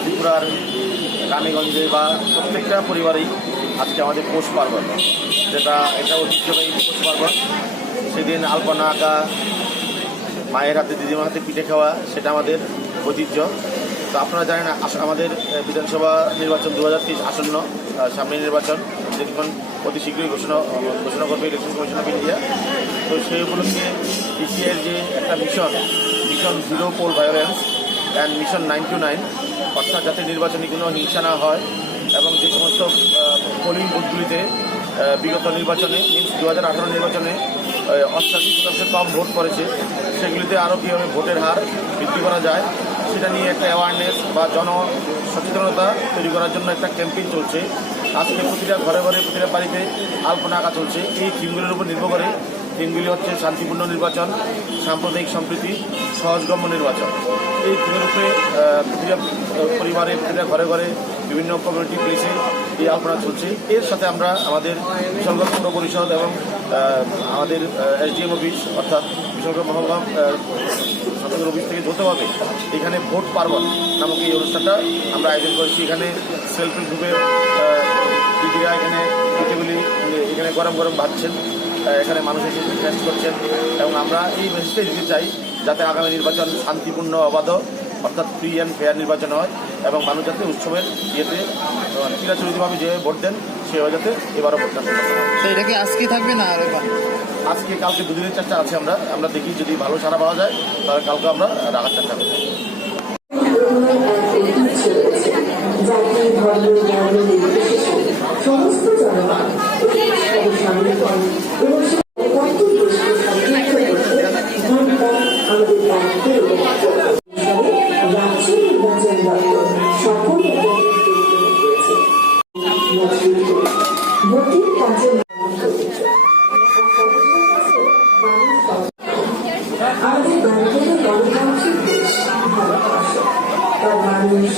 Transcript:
ত্রিপুরার গ্রামেগঞ্জে বা প্রত্যেকটা পরিবারেই আজকে আমাদের পৌষ পার্বণ, এটা ঐতিহ্যবাহী পৌষ পার্বণ। সেদিন আলপনা আঁকা, মায়ের হাতে দিদিমার হাতে পিঠে খাওয়া, সেটা আমাদের ঐতিহ্য। তো আপনারা জানেন আমাদের বিধানসভা নির্বাচন 2023 আসন্ন, সামনে নির্বাচন যেখানে অতি শীঘ্রই ঘোষণা করবে ইলেকশন কমিশন অফ ইন্ডিয়া। তো সেই উপলক্ষে পিসিআইয়ের যে একটা mission 0 pole violence and mission 929, অর্থাৎ যাতে নির্বাচনী কোনো হিংসা না হয় এবং যে সমস্ত পোলিং বুথগুলিতে বিগত নির্বাচনে 2018 নির্বাচনে 88% কম ভোট পড়েছে, সেগুলিতে আরও কীভাবে ভোটের হার বৃদ্ধি করা যায় সেটা নিয়ে একটা অ্যাওয়ারনেস বা সচেতনতা তৈরি করার জন্য একটা ক্যাম্পেইন চলছে। আজকে প্রতিটা ঘরে ঘরে, প্রতিটা বাড়িতে আলপনা আঁকা চলছে। এই থিমগুলির উপর নির্ভর করে থিমগুলি হচ্ছে শান্তিপূর্ণ নির্বাচন, সাম্প্রদায়িক সম্প্রীতি, সহজগম্য নির্বাচন। এই থিমের উপরে প্রতিটা পরিবারে, প্রতিটা ঘরে ঘরে, বিভিন্ন কমিউনিটি প্লেসে এই আলপনা চলছে। এর সাথে আমরা আমাদের বিশালগড় পৌর পরিষদ এবং আমাদের এসডিএম অফিস অর্থাৎ বিশালগড় মহকুমা সদর অফিস থেকে যৌথভাবে এখানে ভোট পার্বণ নামক এই অনুষ্ঠানটা আমরা আয়োজন করেছি। এখানে সেলফ হেল্প গ্রুপের দিদিরা এখানে পিঠেগুলি এখানে গরম গরম ভাবছেন, এখানে মানুষ এসে টেস্ট করছেন এবং আমরা এই মেসেজটাই দিতে চাই যাতে আগামী নির্বাচন শান্তিপূর্ণ, অবাধ অর্থাৎ ফ্রি অ্যান্ড ফেয়ার নির্বাচন হয় এবং মানুষ যাতে উৎসবের ইয়েতে চিরাচরিতভাবে যে ভোট দেন সেভাবে যাতে এবারও ভোটটা হয়। তো এটা কি আজকে থাকবে না আর আজকে কালকে দুদিনের চেষ্টা আছে। আমরা দেখি যদি ভালো সাড়া পাওয়া যায় তাহলে কালকে আমরা রাখার চেষ্টা করব। সমস্ত জনগণ সামিল করেন এবং আমাদের দায়িত্ব রাজ্য নির্বাচন দপ্তর সকল ভোটের কাজে আমাদের গণতন্ত্র গণতান্ত্রিক দেশ ভারতবর্ষ, তার মানুষ